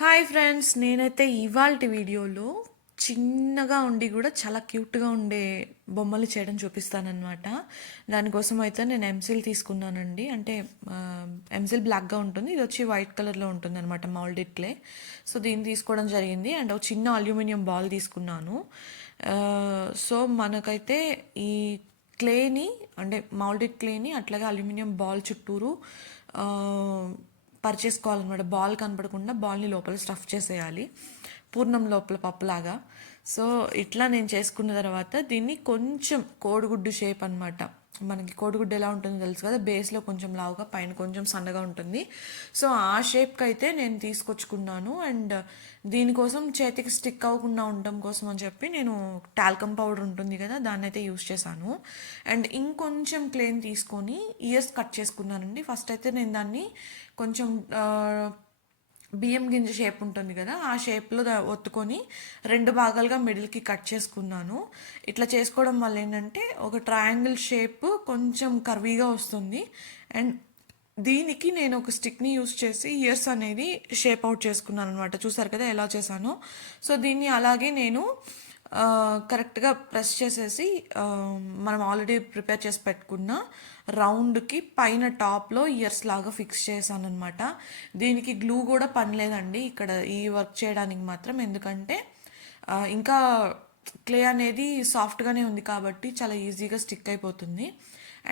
Hi friends, నేనైతే ఇవాల్టి వీడియోలో చిన్నగా ఉండి కూడా చాలా క్యూట్గా ఉండే బొమ్మలు చేయడం చూపిస్తానన్నమాట. దానికోసం అయితే నేను ఎంసిల్ తీసుకున్నానండి. అంటే ఎంసిల్ బ్లాక్గా ఉంటుంది, ఇది వచ్చి వైట్ కలర్లో ఉంటుంది అనమాట, మౌల్డెడ్ క్లే. సో దీన్ని తీసుకోవడం జరిగింది. అండ్ ఒక చిన్న అల్యూమినియం బాల్ తీసుకున్నాను. సో మనకైతే ఈ క్లేని, అంటే మౌల్డెడ్ క్లేని అట్లాగే అల్యూమినియం బాల్ చుట్టూరు పరిచేసుకోవాలన్నమాట. బాల్ కనపడకుండా బాల్ని లోపల స్టఫ్ చేసేయాలి, పూర్ణం లోపల పప్పులాగా. సో ఇట్లా నేను చేసుకున్న తర్వాత దీన్ని కొంచెం కోడిగుడ్డు షేప్ అనమాట. మనకి కోడిగుడ్డు ఎలా ఉంటుందో తెలుసు కదా, బేస్లో కొంచెం లావుగా పైన కొంచెం సన్నగా ఉంటుంది. సో ఆ షేప్కి అయితే నేను తీసుకొచ్చుకున్నాను. అండ్ దీనికోసం చేతికి స్టిక్ అవ్వకుండా ఉండటం కోసం అని చెప్పి నేను టాల్కమ్ పౌడర్ ఉంటుంది కదా, దాన్ని అయితే యూస్ చేశాను. అండ్ ఇంకొంచెం క్లేని తీసుకొని ఇయర్స్ కట్ చేసుకున్నానండి. ఫస్ట్ అయితే నేను దాన్ని కొంచెం బియ్యం గింజ షేప్ ఉంటుంది కదా, ఆ షేప్లో ఒత్తుకొని రెండు భాగాలుగా మిడిల్కి కట్ చేసుకున్నాను. ఇట్లా చేసుకోవడం వల్ల ఏంటంటే ఒక ట్రయాంగిల్ షేప్ కొంచెం కర్వీగా వస్తుంది. అండ్ దీనికి నేను ఒక స్టిక్ని యూస్ చేసి ఇయర్స్ అనేది షేప్ అవుట్ చేసుకున్నాను అనమాట. చూసారు కదా ఎలా చేశానో. సో దీన్ని అలాగే నేను కరెక్ట్గా ప్రెస్ చేసేసి మనం ఆల్రెడీ ప్రిపేర్ చేసి పెట్టుకున్న రౌండ్కి పైన టాప్లో ఇయర్స్ లాగా ఫిక్స్ చేశాను అనమాట. దీనికి గ్లూ కూడా పని లేదండి ఇక్కడ ఈ వర్క్ చేయడానికి మాత్రం, ఎందుకంటే ఇంకా క్లే అనేది సాఫ్ట్గానే ఉంది కాబట్టి చాలా ఈజీగా స్టిక్ అయిపోతుంది.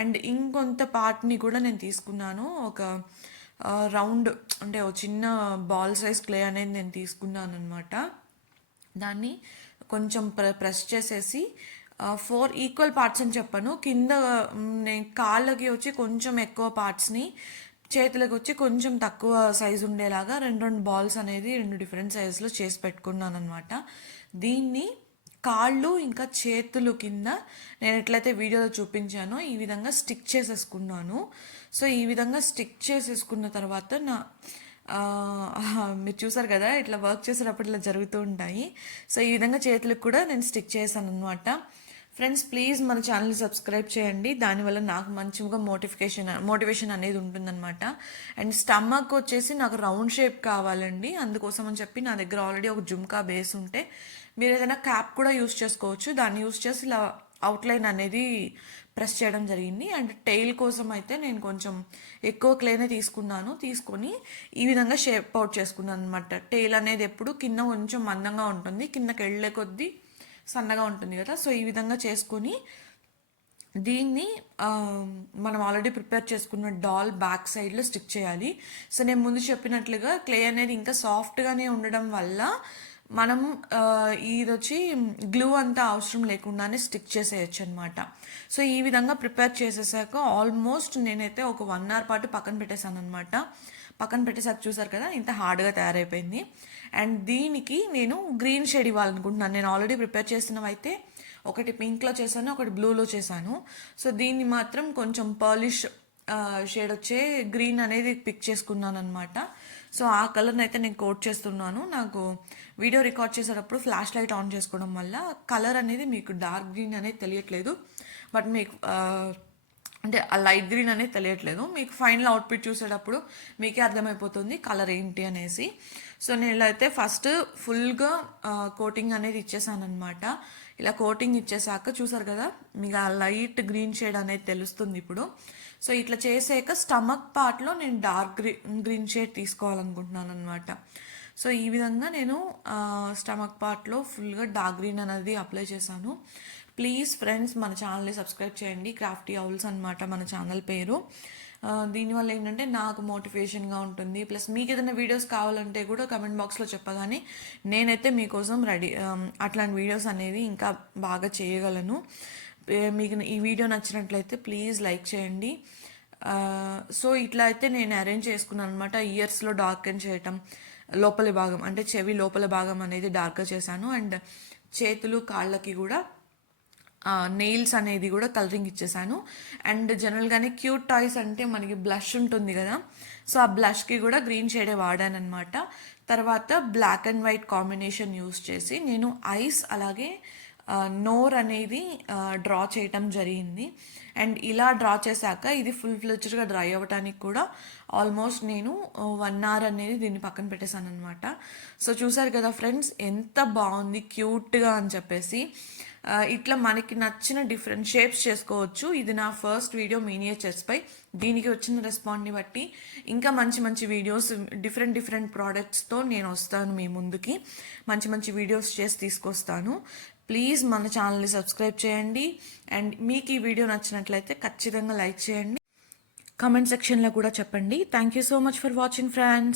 అండ్ ఇంకొంత పార్ట్ని కూడా నేను తీసుకున్నాను. ఒక రౌండ్, అంటే ఒక చిన్న బాల్ సైజ్ క్లే అనేది నేను తీసుకున్నాను అనమాట. దాన్ని కొంచెం ప్రెస్ చేసేసి 4 ఈక్వల్ పార్ట్స్ అని చెప్పాను. కింద నేను కాళ్ళకి వచ్చి కొంచెం ఎక్కువ పార్ట్స్ని, చేతులకు వచ్చి కొంచెం తక్కువ సైజు ఉండేలాగా రెండు రెండు బాల్స్ అనేది రెండు డిఫరెంట్ సైజులో చేసి పెట్టుకున్నాను అనమాట. దీన్ని కాళ్ళు ఇంకా చేతులు కింద నేను ఎట్లయితే వీడియోలో చూపించానో ఈ విధంగా స్టిక్ చేసేసుకున్నాను. సో ఈ విధంగా స్టిక్ చేసేసుకున్న తర్వాత మీరు చూసారు కదా ఇట్లా వర్క్ చేసేటప్పుడు ఇట్లా జరుగుతూ ఉంటాయి. సో ఈ విధంగా చేతులకు కూడా నేను స్టిక్ చేశాను అనమాట. ఫ్రెండ్స్, ప్లీజ్ మన ఛానల్ని సబ్స్క్రైబ్ చేయండి, దానివల్ల నాకు మంచిగా మోటివేషన్ అనేది ఉంటుందన్నమాట. అండ్ స్టమక్ వచ్చేసి నాకు రౌండ్ షేప్ కావాలండి, అందుకోసం అని చెప్పి నా దగ్గర ఆల్రెడీ ఒక జుమ్కా బేస్ ఉంటే మీరు ఏదైనా క్యాప్ కూడా యూస్ చేసుకోవచ్చు. దాన్ని యూస్ చేసి ఇలా అవుట్లైన్ అనేది ప్రెస్ చేయడం జరిగింది. అండ్ టెయిల్ కోసం అయితే నేను కొంచెం ఎక్కువ క్లేనే తీసుకొని ఈ విధంగా షేప్ అవుట్ చేసుకున్నాను అనమాట. టెయిల్ అనేది ఎప్పుడు కింద కొంచెం మందంగా ఉంటుంది, కిందకి వెళ్ళే కొద్దీ సన్నగా ఉంటుంది కదా. సో ఈ విధంగా చేసుకొని దీన్ని మనం ఆల్రెడీ ప్రిపేర్ చేసుకున్న డాల్ బ్యాక్ సైడ్లో స్టిక్ చేయాలి. సో నేను ముందు చెప్పినట్లుగా క్లే అనేది ఇంకా సాఫ్ట్గానే ఉండడం వల్ల మనం ఇది వచ్చి గ్లూ అంతా అవసరం లేకుండానే స్టిక్ చేసేయచ్చు అనమాట. సో ఈ విధంగా ప్రిపేర్ చేసేసాక ఆల్మోస్ట్ నేనైతే ఒక 1 hour పాటు పక్కన పెట్టేశాను అనమాట. పక్కన పెట్టేసాక చూసారు కదా ఇంత హార్డ్గా తయారైపోయింది. అండ్ దీనికి నేను గ్రీన్ షేడ్ ఇవ్వాలనుకుంటున్నాను. నేను ఆల్రెడీ ప్రిపేర్ చేసినవి అయితే ఒకటి పింక్లో చేశాను, ఒకటి బ్లూలో చేశాను. సో దీన్ని మాత్రం కొంచెం పర్లిష్ షేడ్ వచ్చే గ్రీన్ అనేది పిక్ చేసుకున్నాను అనమాట. సో ఆ కలర్ని అయితే నేను కోట్ చేస్తున్నాను. నాకు వీడియో రికార్డ్ చేసేటప్పుడు ఫ్లాష్ లైట్ ఆన్ చేసుకోవడం వల్ల కలర్ అనేది మీకు డార్క్ గ్రీన్ అనేది తెలియట్లేదు, బట్ మీకు అంటే ఆ లైట్ గ్రీన్ అనేది తెలియట్లేదు. మీకు ఫైనల్ అవుట్ఫిట్ చూసేటప్పుడు మీకే అర్థమైపోతుంది కలర్ ఏంటి అనేసి. సో నేను ఇలా అయితే ఫస్ట్ ఫుల్గా కోటింగ్ అనేది ఇచ్చేసాను అనమాట. ఇలా కోటింగ్ ఇచ్చేసాక చూసారు కదా మీకు ఆ లైట్ గ్రీన్ షేడ్ అనేది తెలుస్తుంది ఇప్పుడు. సో ఇట్లా చేసాక స్టమక్ పార్ట్లో నేను డార్క్ గ్రీన్ షేడ్ తీసుకోవాలనుకుంటున్నాను అనమాట. సో ఈ విధంగా నేను స్టమక్ పార్ట్లో ఫుల్గా డార్క్ గ్రీన్ అనేది అప్లై చేశాను. ప్లీజ్ ఫ్రెండ్స్, మన ఛానల్ని సబ్స్క్రైబ్ చేయండి. క్రాఫ్టీ ఔల్స్ అనమాట మన ఛానల్ పేరు. దీనివల్ల ఏంటంటే నాకు మోటివేషన్గా ఉంటుంది, ప్లస్ మీకు ఏదైనా వీడియోస్ కావాలంటే కూడా కమెంట్ బాక్స్లో చెప్పగానే నేనైతే మీకోసం రెడీ అట్లాంటి వీడియోస్ అనేది ఇంకా బాగా చేయగలను. మీకు ఈ వీడియో నచ్చినట్లయితే ప్లీజ్ లైక్ చేయండి. సో ఇట్లా అయితే నేను అరేంజ్ చేసుకున్నాను అనమాట. ఇయర్స్లో డార్కెన్ చేయటం, లోపలి భాగం అంటే చెవి లోపల భాగం అనేది డార్క్గా చేశాను. అండ్ చేతులు కాళ్ళకి కూడా నెయిల్స్ అనేది కూడా కలరింగ్ ఇచ్చేసాను. అండ్ జనరల్గానే క్యూట్ టాయ్స్ అంటే మనకి బ్లష్ ఉంటుంది కదా, సో ఆ బ్లష్కి కూడా గ్రీన్ షేడే వాడాను అనమాట. తర్వాత black and white combination use చేసి నేను ఐస్ అలాగే నోర్ అనేది డ్రా చేయటం జరిగింది. అండ్ ఇలా డ్రా చేశాక ఇది ఫుల్ ఫ్లెడ్జ్డ్గా డ్రై అవ్వడానికి కూడా ఆల్మోస్ట్ నేను 1 అవర్ అనేది దీన్ని పక్కన పెట్టేశాను అనమాట. సో చూసారు కదా ఫ్రెండ్స్, ఎంత బాగుంది క్యూట్గా అని చెప్పేసి. ఇట్లా మనకి నచ్చిన డిఫరెంట్ షేప్స్ చేసుకోవచ్చు. ఇది నా ఫస్ట్ వీడియో మినియేచర్స్పై. దీనికి వచ్చిన రెస్పాండ్ని బట్టి ఇంకా మంచి మంచి వీడియోస్, డిఫరెంట్ ప్రోడక్ట్స్తో నేను వస్తాను మీ ముందుకి. మంచి మంచి వీడియోస్ చేసి తీసుకొస్తాను. ప్లీజ్ మన ఛానల్ని సబ్స్క్రైబ్ చేయండి. అండ్ మీకు ఈ వీడియో నచ్చినట్లయితే ఖచ్చితంగా లైక్ చేయండి. కామెంట్ సెక్షన్లో కూడా చెప్పండి. Thank you so much for watching friends.